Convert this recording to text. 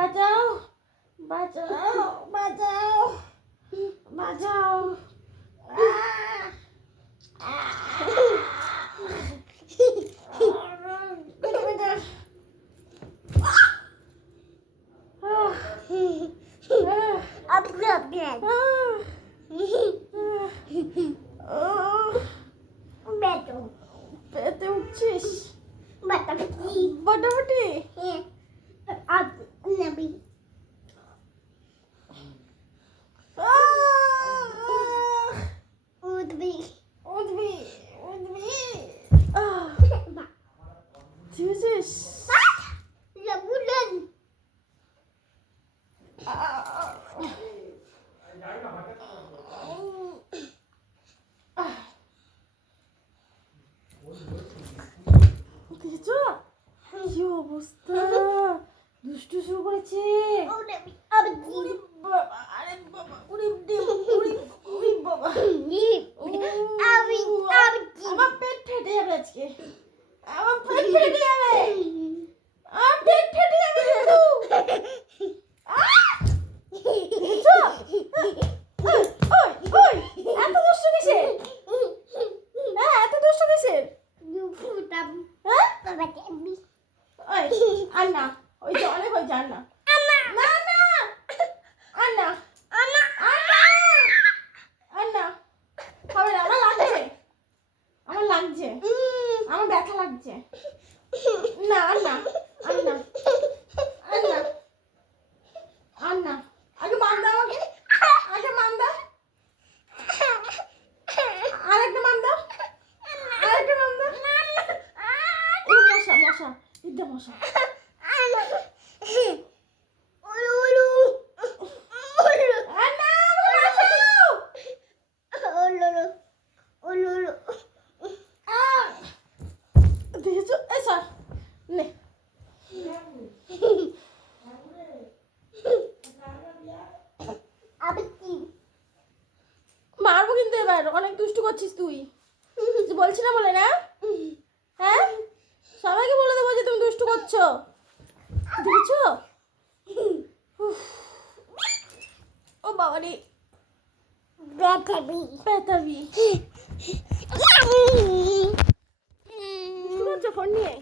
맞아. 맞아. 맞아. পেতে উঠছিস বাটা কি বাটাবাটি আপ নবী আহ! উঠবি উঠবি উঠবি আহ! বুঝেছিস দেখেছ? কি অবস্থা? দুষ্টু শুরু করেছে। আমি ওই, যে অনেক হয়েছে, আন্না। না। না, না, আর না, আর আর না। হবে না, আমার লাগছে। আমার লাগছে। আমার ব্যথা লাগছে। না আর মশা ইদ্দা মশা। মারবো কিন্তু এবার, অনেক দুষ্টু করছিস তুই। বলছি না বলে না? হ্যাঁ? সবাইকে বলে দেবো যে তুমি দুষ্টু করছ। দেখেছ? ও বাবা রে ব্যথাবি। ব্যথাবি করছ ফোন নিয়ে?